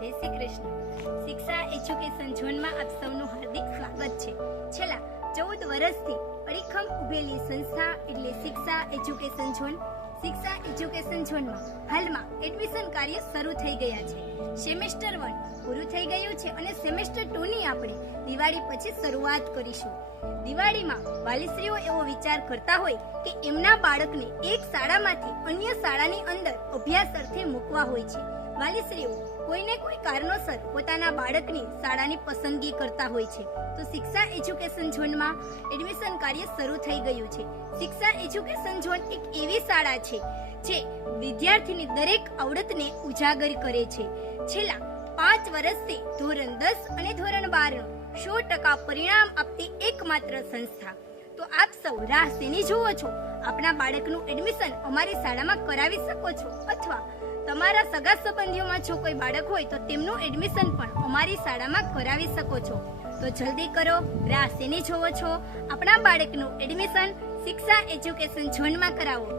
જય શ્રી કૃષ્ણ. શિક્ષા એજ્યુકેશન ઝોનમાં આપ સૌનું હાર્દિક સ્વાગત છે. છેલ્લા 14 વર્ષથી અડીખમ ઉભેલી સંસ્થા એટલે શિક્ષા એજ્યુકેશન ઝોન. શિક્ષા એજ્યુકેશન ઝોનમાં હાલમાં એડમિશન કાર્ય શરૂ થઈ ગયા છે. સેમેસ્ટર 1 પૂરું થઈ ગયું છે અને સેમેસ્ટર 2 ની આપણે દિવાળી પછી શરૂઆત કરીશું. દિવાળીમાં વાલીશ્રીઓ એવો વિચાર કરતા હોય કે એમના બાળકને એક શાળામાંથી અન્ય શાળાની અંદર અભ્યાસ અર્થે મૂકવા હોય છે. વાલીશ્રીઓ કોઈને કોઈ કારણોસર પોતાના બાળકની શાળાની પસંદગી કરતા હોય છે. તો શિક્ષા એજ્યુકેશન ઝોનમાં એડમિશન કાર્ય શરૂ થઈ ગયું છે. શિક્ષા એજ્યુકેશન ઝોન એક એવી શાળા છે જે વિદ્યાર્થીની દરેક આવડતને ઉજાગર કરે છે. છેલ્લા 5 વર્ષથી ધોરણ 10 અને ધોરણ 12 નું 100% પરિણામ આપતી એકમાત્ર સંસ્થા. તો આપ સૌ રાહ શેની જુઓ છો? આપના બાળકનું એડમિશન અમારી શાળામાં કરાવી શકો છો, અથવા તમારા સગા સંબંધીઓમાં જો કોઈ બાળક હોય તો તેમનું એડમિશન પણ અમારી શાળામાં કરાવી શકો છો. તો જલ્દી કરો, રાહ શેની જુઓ છો? આપણા બાળકનું એડમિશન શિક્ષા એજ્યુકેશન ઝોનમાં કરાવો.